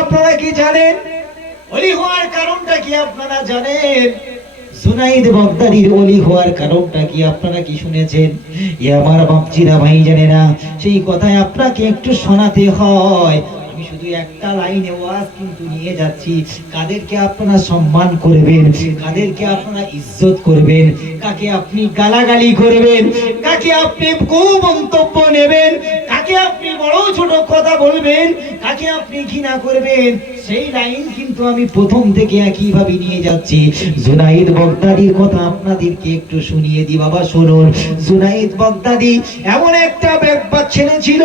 আপনারা কি জানেন? অলি হওয়ার কারণটা কি আপনারা জানেন? অলি হওয়ার কারণটা কি আপনারা কি শুনেছেন? আমার বাপজিরা ভাই জানেরা সেই কথায় আপনাকে একটু শোনাতে হয়। শুধু একটা লাইনে ওয়াজ কিন্তু নিয়ে যাচ্ছি। কাদেরকে আপনারা সম্মান করবেন? কাদেরকে আপনারা ইজ্জত করবেন? কাকে আপনি গালাগালি করবেন? কাকে আপনি কুমন্তব্য নেবেন? কাকে আপনি বড় ছোট কথা বলবেন? কাকে আপনি ঘৃণা করবেন? সেই লাইন কিন্তু আমি প্রথম থেকে একইভাবে নিয়ে যাচ্ছি। জুনাইদ বগদাদির কথা আপনাদেরকে একটু শুনিয়ে দি বাবা, শুনুন। জুনাইদ বগদাদি এমন একটা ব্যাপার ছেলে ছিল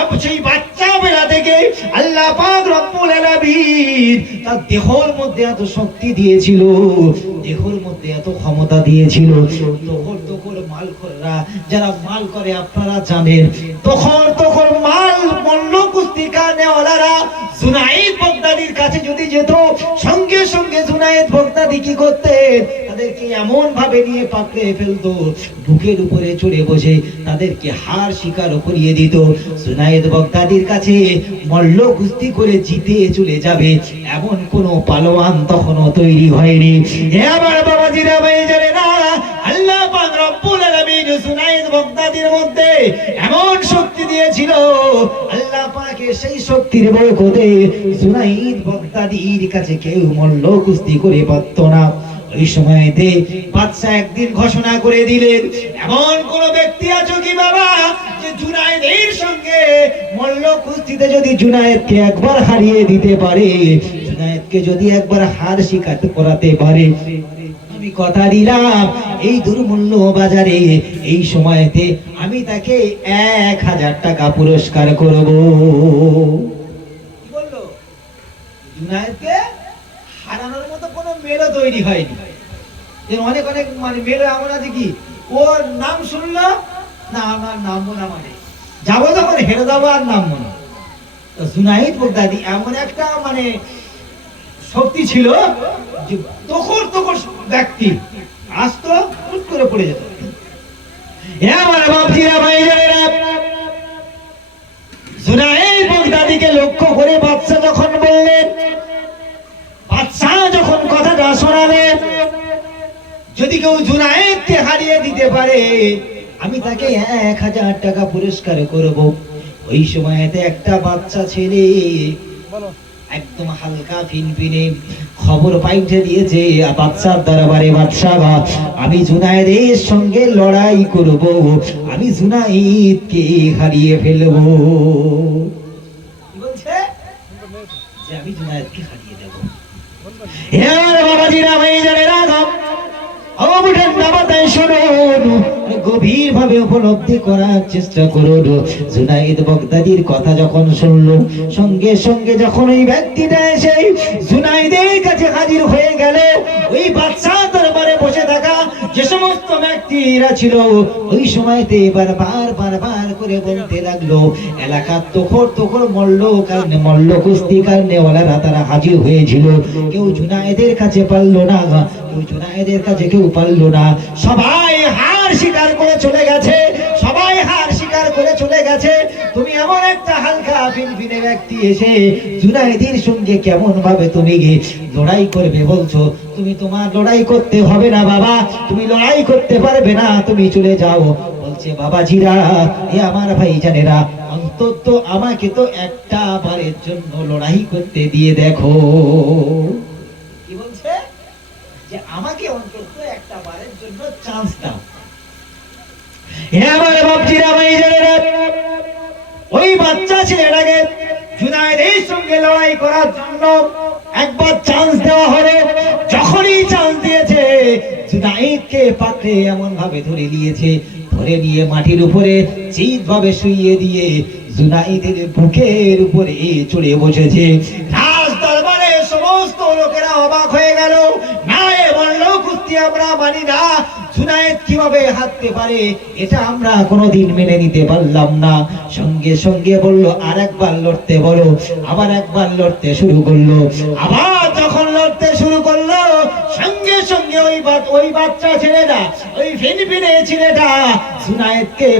এমন সেই বাচ্চা বেলা থেকে আল্লাহ পাক রব্বুল আলামিন তার দেহর মধ্যে এত শক্তি দিয়েছিল, দেহর মধ্যে এত ক্ষমতা দিয়েছিল। তখন তখন মাল করা যারা মাল করে আপনারা জানেন তখন তখন মাল মল্ল কুস্তিকা নেওয়ালারা জুনাইদ বগদাদির কাছে যদি যেত, সঙ্গে সঙ্গে জুনাইদ বগদাদি কি করতেন? তাদেরকে এমন ভাবে নিয়ে পাকড়ে ফেলতো, বুকের উপরে চড়ে বসে তাদেরকে হার শিকার করিয়ে দিত। জুনাইদ বগদাদির কাছে মল্ল কুস্তি করে জিতে চলে যাবে, এমন কোন পালোয়ান তখনও তৈরি হয়নি। সেই শক্তির বরকতে বগদাদির কাছে কেউ মল্ল কুস্তি করে পারত না। ওই সময়তে বাদশা একদিন ঘোষণা করে দিলেন, এমন কোন ব্যক্তি আছো কি বাবা, যে জুনায়েদের সঙ্গে মল্ল কুস্তিতে যদি জুনায়েদকে একবার হারিয়ে দিতে পারে, জুনায়েদকে যদি একবার হার করাতে পারে? কথা দিলাম, এই দুর্মূল্য বাজারে এই সময়তে আমি তাকে এক হাজার টাকা পুরস্কার করব। কি বলল? জুনায়েদকে হারানোর মতো কোনো মেলও তৈরি হয়নি। যে অনেক অনেক মানে মেলে এমন আছে কি, ওর নাম শুনলো? না, আমার নাম না মানে। যাব যখন, হেরে যাব আর নাম তো জুনাইদ বগদাদি এমন একটা মানে শক্তি ছিল যে তখন তখন ব্যক্তি আসতো করে পড়ে যেত। এ আমার ভাইজানেরা। জুনাইদ কথাটা যদি কেউ জুনায়েদকে হারিয়ে দিতে পারে, আমি তাকে এক হাজার টাকা পুরস্কার করব। ওই সময়তে একটা বাচ্চা ছেলে একদম হালকা ফিনফিনে খবর পাইতে দিয়েছে, বাচ্চার দরবারে বাদশা আমি জুনায়েদের সঙ্গে লড়াই করব, আমি জুনায়েদকে হারিয়ে ফেলব। বলছে? যে আমি জুনায়েদকে গভীর ভাবে উপলব্ধি করার চেষ্টা করুন। জুনাইদ বগদাদির কথা যখন শুনলো, সঙ্গে সঙ্গে যখন ওই ব্যক্তিটা এসে জুনাইদের কাছে হাজির হয়ে গেল, ওই বাচ্চা যে সমস্ত ব্যক্তিরা ছিল, ওই সময়তে এবার বার বার বার করে বলতে লাগল, এলাকার তোখর তোখর মল্ল কারণে, মল্ল কুস্তি কারণে ওলারা তারা হাজির হয়েছিল। কেউ জুনায়েদের কাছে পারল না, কেউ জুনায়েদের কাছে কেউ পারল না। সবাই হার স্বীকার করে চলে গেছে। ফিনফিনে ব্যক্তি এসে জুনাইদের সঙ্গে কেমন ভাবে তুমি লড়াই করবে বলছো? তুমি তোমার লড়াই করতে হবে না বাবা, তুমি লড়াই করতে পারবে না, তুমি চলে যাও। বলছে, বাবাজিরা, এ আমার ভাই জানেরা অন্তত আমাকে তো একটা বারের জন্য লড়াই করতে দিয়ে দেখো। কি বলছে? যে আমাকে অন্তত একটা বারের জন্য চান্স দাও। হে আমার বাপজিরা ভাই জানেরা বাচ্চা ছেলেটাকে জুনায়েদের সঙ্গে লড়াই করার জন্য একবার চান্স দেওয়া হলে। যখনই চান্স দিয়েছে, জুনায়েদকে এমন ভাবে ধরে নিয়েছে, ধরে নিয়ে মাটির উপরে চিত ভাবে শুইয়ে দিয়ে জুনাইদের বুকের উপরে চড়ে বসেছে। রাজ দরবারে সমস্ত লোকেরা অবাক হয়ে গেল। না এ বলল, কুস্তি আমরা মানি না।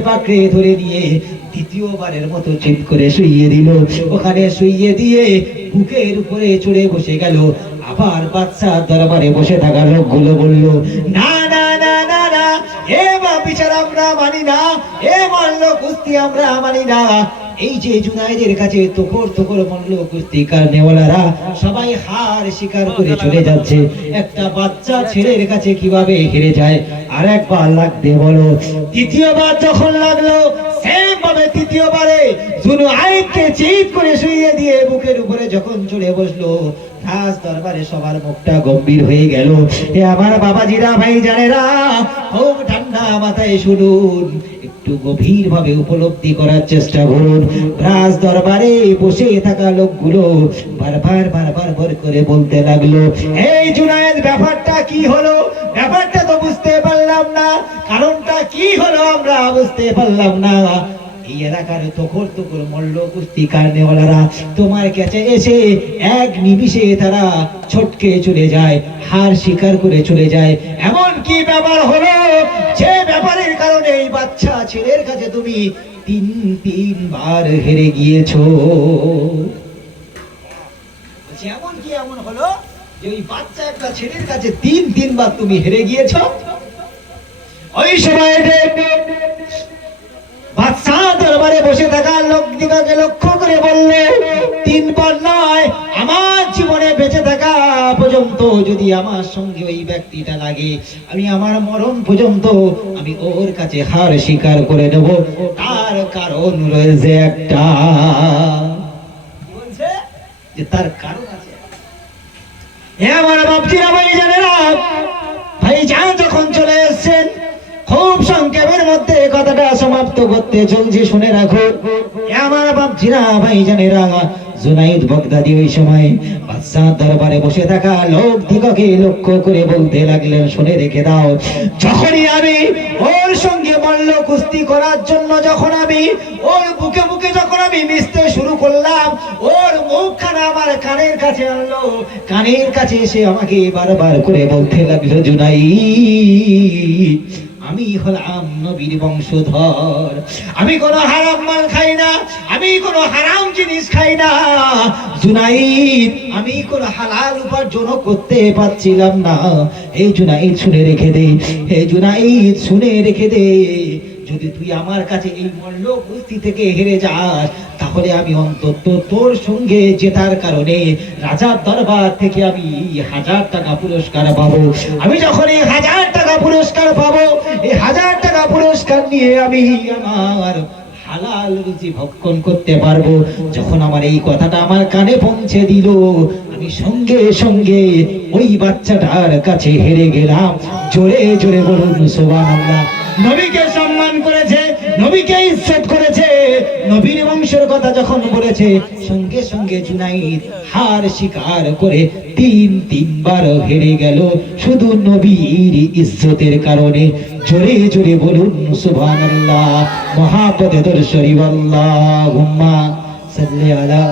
পাকড়ে ধরে নিয়ে দ্বিতীয়বারের মতো চিত করে শুইয়ে দিল। ওখানে শুইয়ে দিয়ে বুকের উপরে চড়ে বসে গেল। আবার বাচ্চা দরবারে বসে থাকা লোকগুলো বলল, না বিচার আমরা মানি না, এ মানলো কুস্তি আমরা মানি না। এই যে জুনাইদের কাছে তোকর তোকর মল্ল কুস্তি কারনেওয়ালারা, সবাই হার স্বীকার করে চলে যাচ্ছে। একটা বাচ্চা ছেলের কাছে কীভাবে হেরে যায়? আর একবার লাগবে বলো। দ্বিতীয়বার যখন লাগল তৃতীয়বারে জুনু আইনকে চিৎ করে শুইয়ে দিয়ে বুকের উপরে যখন চলে বসল রাজ দরবারে সবার মুখটা গম্ভীর হয়ে গেল। এ আমার বাবাজিরা ভাই জানেরা খুব ঠান্ডা মাথায় শুনুন, একটু গভীর ভাবে উপলব্ধি করার চেষ্টা করুন। রাজ দরবারে বসে থাকা লোকগুলো বারবার বারবার ভর করে বলতে লাগল, এই জুনায়েদ, ব্যাপারটা কি হলো? ব্যাপারটা তো বুঝতে পারলাম না। কারণটা কি হলো আমরা বুঝতে পারলাম না। এই এলাকার তখর তখর মল্ল কুস্তি কারণেওয়ালারা তোমার কাছে এসে এক নিমিষে তারা ছটকে চলে যায়, হার স্বীকার করে চলে যায়। এমন কি ব্যাপার হলো? যে ব্যাপারের কারণে এই বাচ্চা ছেলের কাছে তুমি তিন, তিনবার হেরে গিয়েছো। এমন কি এমন হলো যে ওই বাচ্চা একটা ছেলের কাছে তিন, তিনবার তুমি হেরে গিয়েছো? ওই সময় বাদশা দরবারে বসে থাকা লোক দিগাকে লক্ষ্য করে বললে তিনবার নয় আমার জীবনে বেঁচে থাকা পর্যন্ত যদি আমার সঙ্গে ওই ব্যক্তিটা লাগে আমি আমার মরণ পর্যন্ত আমি ওর কাছে হার স্বীকার করে নেব। তার কারণ রয়েছে একটা। যে তার কারণ আছে। হে আমার বাপজিরা ভাই জানেরা ভাই যান যখন চলে সংক্ষেপের মধ্যে কথাটা সমাপ্ত করতে চলছে, শুনে রাখো। আমার বাপজিরা ভাই জানেরা, জুনাইদ বগদাদি ওই সময় বাদশাহ দরবারে বসে থাকা লোক দিগকে লক্ষ্য করে বলতে লাগলেন, শুনে রেখে দাও, যখনই আমি ওর সঙ্গে মল্ল কুস্তি করার জন্য, যখন আমি ওর বুকে বুকে যখন আমি মিশতে শুরু করলাম, ওর মুখখানা আমার কানের কাছে আনলো। কানের কাছে এসে আমাকে বারবার করে বলতে লাগল জুনাই আমি হলাম নবীর বংশধর। আমি কোনো হারাম মাল খাই না, আমি কোনো হারাম জিনিস খাই না। জুনাইদ, আমি কোনো হালাল উপার্জন করতে পারছিলাম না। এই জুনাইদ, শুনে রেখে দে এই জুনাইদ, শুনে রেখে দে। যদি তুই আমার কাছে এই মল্ল কুস্তি থেকে হেরে যাস, তাহলে আমি অন্তত তোর সঙ্গে জেতার কারণে রাজার দরবার থেকে আমি হাজার টাকা পুরস্কার পাবো। আমি যখন এই হাজার টাকা পুরস্কার পাবো, এই হাজার টাকা পুরস্কার নিয়ে আমি আমার হালাল রুচি ভক্ষণ করতে পারব। যখন আমার এই কথাটা আমার কানে পৌঁছে দিল, আমি সঙ্গে সঙ্গে ওই বাচ্চাটার কাছে হেরে গেলাম। জোরে জোরে বলুন, সুবহানাল্লাহ। নবীকে সম্মান করেছে, নবীকে ইজ্জত করেছে। নবীর বংশের কথা যখন বলেছে, সঙ্গে সঙ্গে জুনাইদ হার স্বীকার করে তিন তিনবার হেরে গেল। শুধু নবীর ইজ্জতের কারণে। জোরে জোরে বলুন, সুবহানাল্লাহ মহাপদে দর্শরি আল্লাহুম্মা সাল্লি আলা